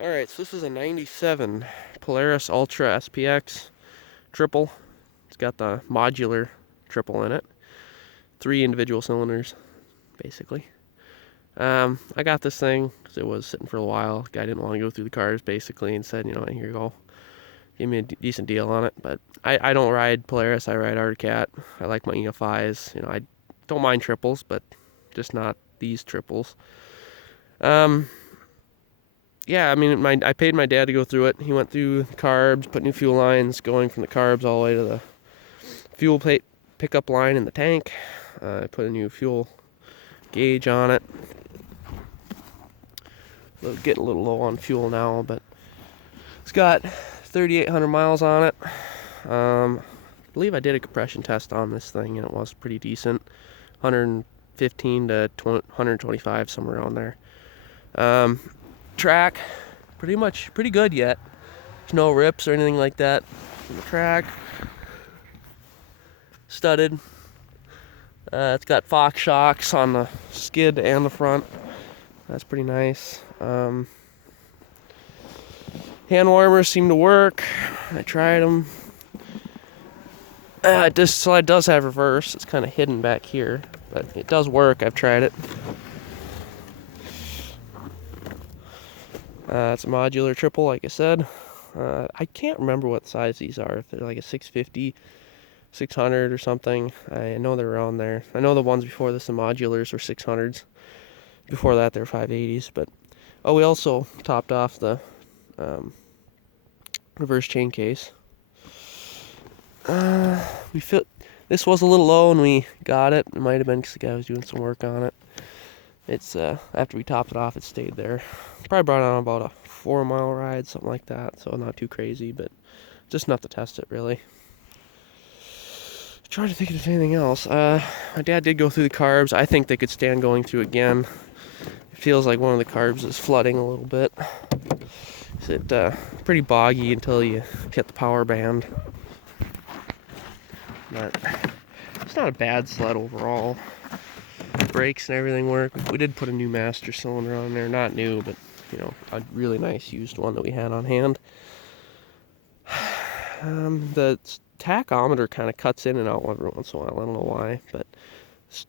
Alright, so this is a 97 Polaris Ultra SPX triple. It's got the modular triple in it. 3 individual cylinders, basically. I got this thing because it was sitting for a while. The guy didn't want to go through the cars, basically, and said, here you go. Give me a decent deal on it. But I don't ride Polaris, I ride Arctic Cat. I like my EFIs. I don't mind triples, but just not these triples. Yeah, I paid my dad to go through it. He went through the carbs, put new fuel lines, going from the carbs all the way to the fuel plate pickup line in the tank. I put a new fuel gauge on it. Getting a little low on fuel now, but it's got 3,800 miles on it. I believe I did a compression test on this thing, and it was pretty decent. 115 to 125, somewhere around there. Track, pretty good yet. There's no rips or anything like that in the track. Studded. It's got Fox shocks on the skid and the front. That's pretty nice. Hand warmers seem to work. I tried them. This sled does have reverse. It's kind of hidden back here, but it does work. I've tried it. It's a modular triple, like I said. I can't remember what size these are. If they're like a 650, 600 or something. I know they're around there. I know the ones before this, the modulars, were 600s. Before that, they were 580s. But we also topped off the reverse chain case. This was a little low when we got it. It might have been because the guy was doing some work on it. It's after we topped it off, it stayed there. Probably brought on about a 4-mile ride, something like that. So not too crazy, but just enough to test it, really. Trying to think of anything else. My dad did go through the carbs. I think they could stand going through again. It feels like one of the carbs is flooding a little bit. It's pretty boggy until you hit the power band. But it's not a bad sled overall. Brakes and everything work. We did put a new master cylinder on there. Not new, but a really nice used one that we had on hand. The tachometer kind of cuts in and out every once in a while. I don't know why, but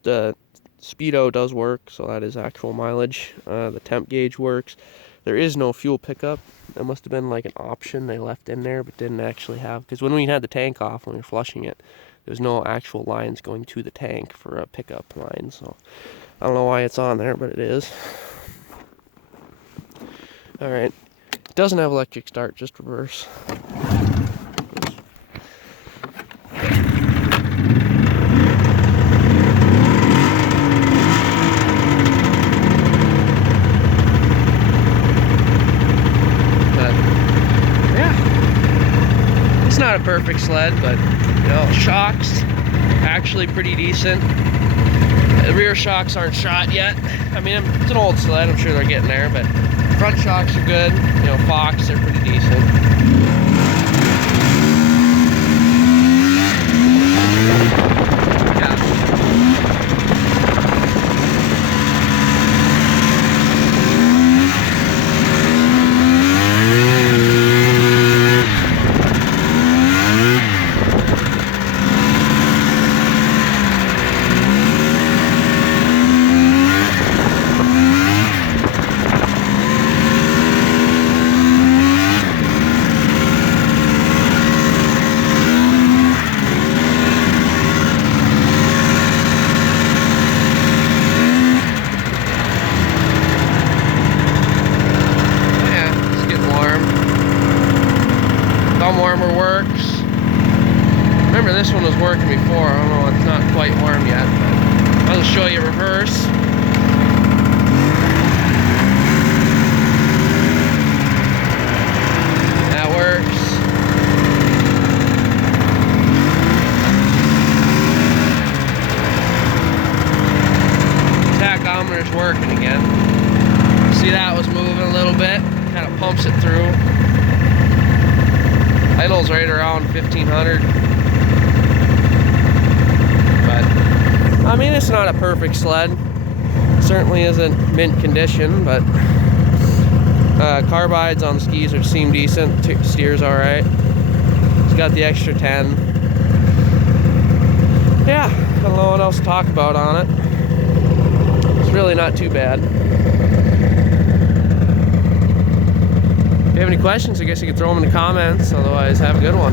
the speedo does work, so that is actual mileage. The temp gauge works. There is no fuel pickup. That must have been like an option they left in there, but didn't actually have, because when we had the tank off, when we were flushing it, there's no actual lines going to the tank for a pickup line. So I don't know why it's on there, but it is. All right, it doesn't have electric start, just reverse. Not a perfect sled, but shocks actually pretty decent. The rear shocks aren't shot yet. It's an old sled, I'm sure they're getting there, but front shocks are good. Fox, they're pretty decent. Warmer works. Remember, this one was working before. I don't know, it's not quite warm yet, but I'll show you reverse. That works. Tachometer's working again. See, that was moving a little bit. Kind of pumps it through. Idle's right around 1,500. But it's not a perfect sled. Certainly isn't mint condition, but Carbides on the skis seem decent. Steers all right. It's got the extra 10. Yeah, I don't know what else to talk about on it. It's really not too bad. If you have any questions, I guess you can throw them in the comments. Otherwise, have a good one.